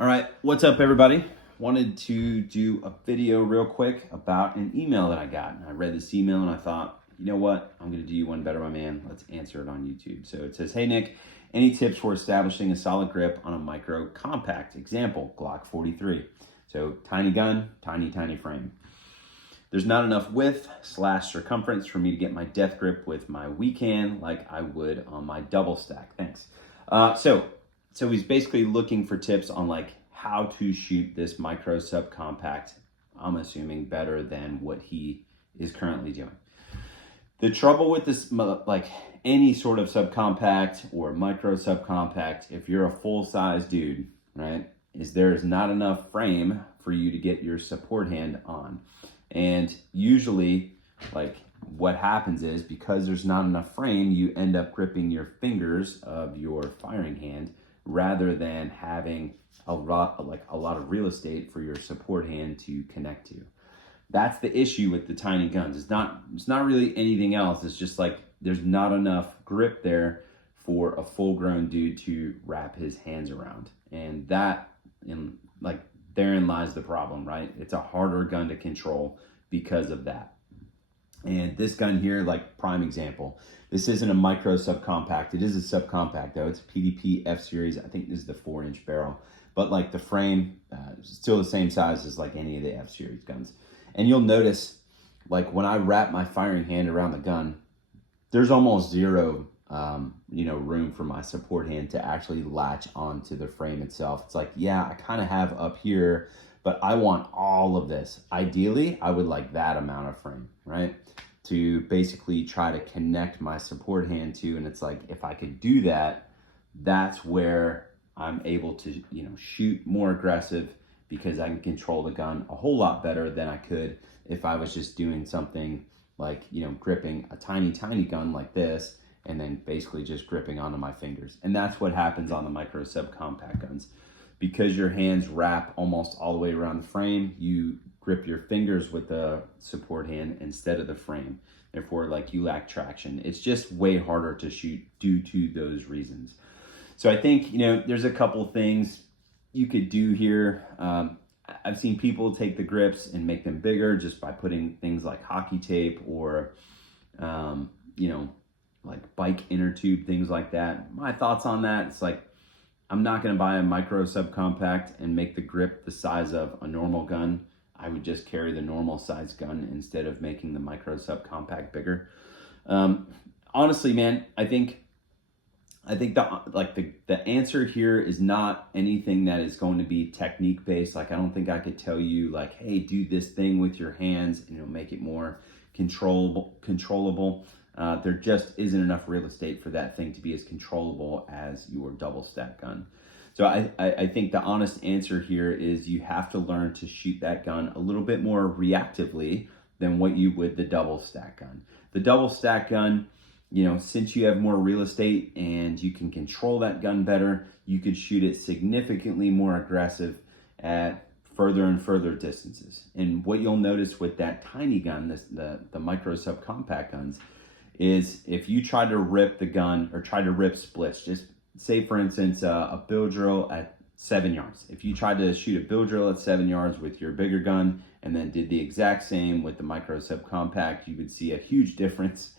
All right, what's up, everybody? Wanted to do a video real quick about an email that I got. I read this email and I thought, you know what? I'm going to do you one better, my man. Let's answer it on YouTube. So it says, hey, Nick, any tips for establishing a solid grip on a micro compact? Example, Glock 43. So tiny gun, tiny frame. There's not enough width/circumference for me to get my death grip with my weak hand like I would on my double stack. Thanks. So he's basically looking for tips on like how to shoot this micro subcompact, I'm assuming better than what he is currently doing. The trouble with this, like any sort of subcompact or micro subcompact, if you're a full-size dude, right, is there's not enough frame for you to get your support hand on. And usually, like, what happens is because there's not enough frame, you end up gripping your fingers of your firing hand rather than having a lot of real estate for your support hand to connect to. That's the issue with the tiny guns. It's not really anything else. It's just like there's not enough grip there for a full-grown dude to wrap his hands around. And therein lies the problem, right? It's a harder gun to control because of that. And this gun here, like prime example, this isn't a micro subcompact. It is a subcompact though. It's a PDP F series. I think this is the 4-inch barrel, but like the frame is still the same size as like any of the F series guns. And you'll notice like when I wrap my firing hand around the gun, there's almost zero room for my support hand to actually latch onto the frame itself. It's like, yeah, I kind of have up here, but I want all of this. Ideally, I would like that amount of frame, right? To basically try to connect my support hand to. And it's like, if I could do that, that's where I'm able to, shoot more aggressive because I can control the gun a whole lot better than I could if I was just doing something like, gripping a tiny gun like this and then basically just gripping onto my fingers. And that's what happens on the micro subcompact guns. Because your hands wrap almost all the way around the frame, you grip your fingers with the support hand instead of the frame. Therefore, like, you lack traction. It's just way harder to shoot due to those reasons. So I think, there's a couple things you could do here. I've seen people take the grips and make them bigger just by putting things like hockey tape or, like bike inner tube, things like that. My thoughts on that, it's like, I'm not going to buy a micro subcompact and make the grip the size of a normal gun. I would just carry the normal size gun instead of making the micro subcompact bigger. Honestly, man, I think the answer here is not anything that is going to be technique based. Like, I don't think I could tell you like, hey, do this thing with your hands and make it more controllable. There just isn't enough real estate for that thing to be as controllable as your double stack gun. So I think the honest answer here is you have to learn to shoot that gun a little bit more reactively than what you would the double stack gun. The double stack gun, since you have more real estate and you can control that gun better, you could shoot it significantly more aggressive at further and further distances. And what you'll notice with that tiny gun, the micro subcompact guns, is if you try to rip the gun or try to rip splits, just say for instance a bill drill at 7 yards. If you tried to shoot a bill drill at 7 yards with your bigger gun and then did the exact same with the micro subcompact, you would see a huge difference,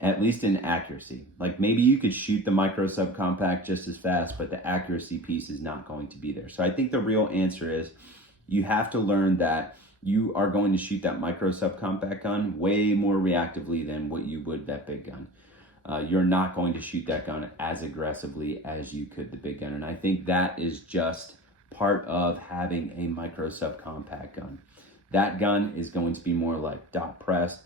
at least in accuracy. Like, maybe you could shoot the micro subcompact just as fast, but the accuracy piece is not going to be there. So I think the real answer is you have to learn that you are going to shoot that micro subcompact gun way more reactively than what you would that big gun. You're not going to shoot that gun as aggressively as you could the big gun. And I think that is just part of having a micro subcompact gun. That gun is going to be more like dot press.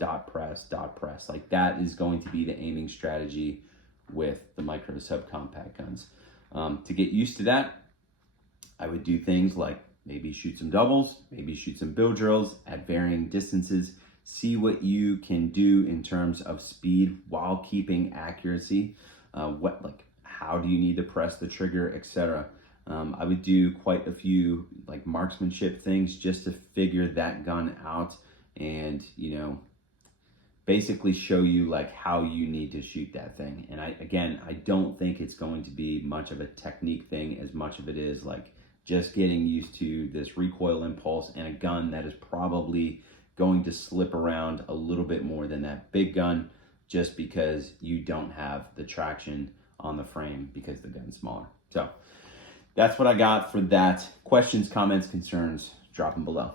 Like, that is going to be the aiming strategy with the micro subcompact guns. To get used to that, I would do things like maybe shoot some doubles, maybe shoot some bill drills at varying distances. See what you can do in terms of speed while keeping accuracy. How do you need to press the trigger, etc. I would do quite a few like marksmanship things just to figure that gun out and, basically show you like how you need to shoot that thing. And I don't think it's going to be much of a technique thing as much of it is like just getting used to this recoil impulse and a gun that is probably going to slip around a little bit more than that big gun, just because you don't have the traction on the frame because the gun's smaller. So that's what I got for that. Questions, comments, concerns, drop them below.